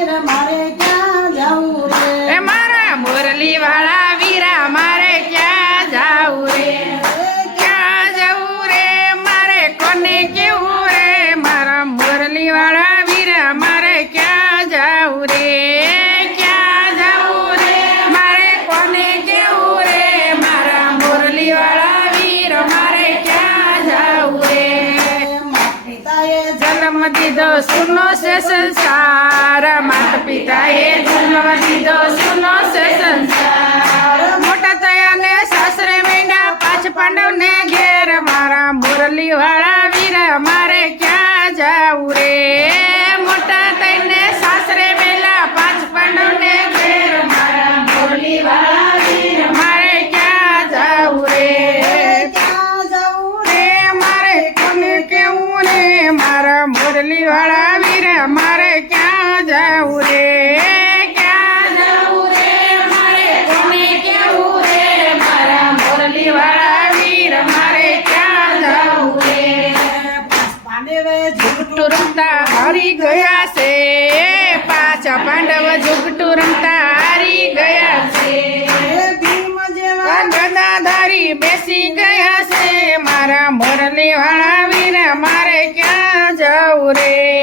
મારે ક્યાં જવું મુરલી વાળા જન્મ દીધો સુનો છે સંસાર. માતા પિતાએ જન્મ દીધો સુનો છે સંસાર. ઝુગટુ રમતા હારી ગયા છે. પાછા પાંડવ ઝુગટુ રમતા હારી ગયા છે. ગદાધારી બેસી ગયા છે. મારા મોરલી વાળા વીરા મારે ક્યાં જવું રે?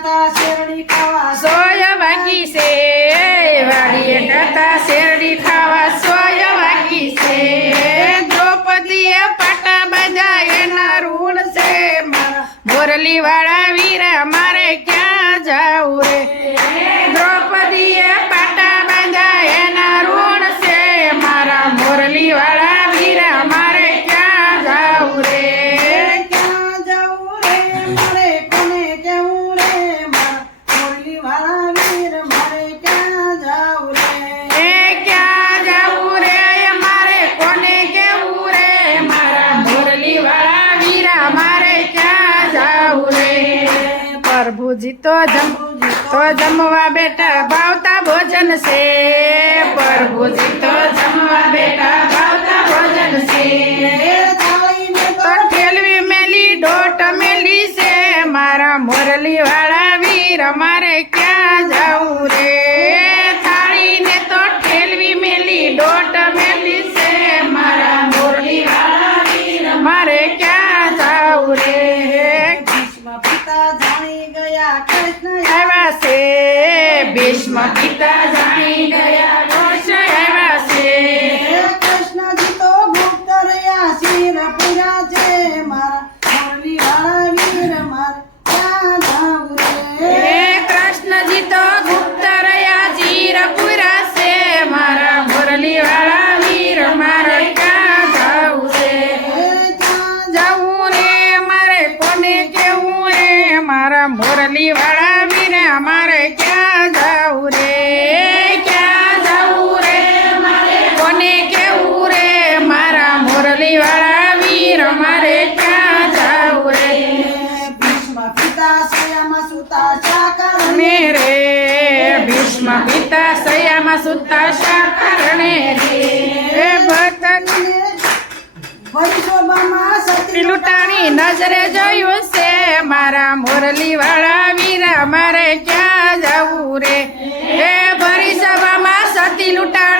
ગાતા શેરડી ખાવા સોય શેરડી ખાવા સોય વાગી છે. દ્રૌપદીએ પાટા બજાય એના ઋણ વાળા વીરા પ્રભુજી તો જમ, તો જમવા બેટા ભાવતા ભોજન છે. પ્રભુજી તો જમવા બેટા ભાવતા ભોજન છે. મેલી ડોટ મેલી છે. મારા મોરલી વાળા વીર મારે ક્યાં જવું રે? My manitas ahí. મારે ક્યાં જાવું રે? ભીષ્મ પિતા સયામાં સુતા શા રે ભીષ્મ પિતા સયામાં સુતા શા રે. ભક્તને લૂંટાણી નજરે જોયું છે મારા મોરલી વાળા વીરા મારે ક્યાં જવું રે? હે ભરી સભામાં સતી લૂંટાણી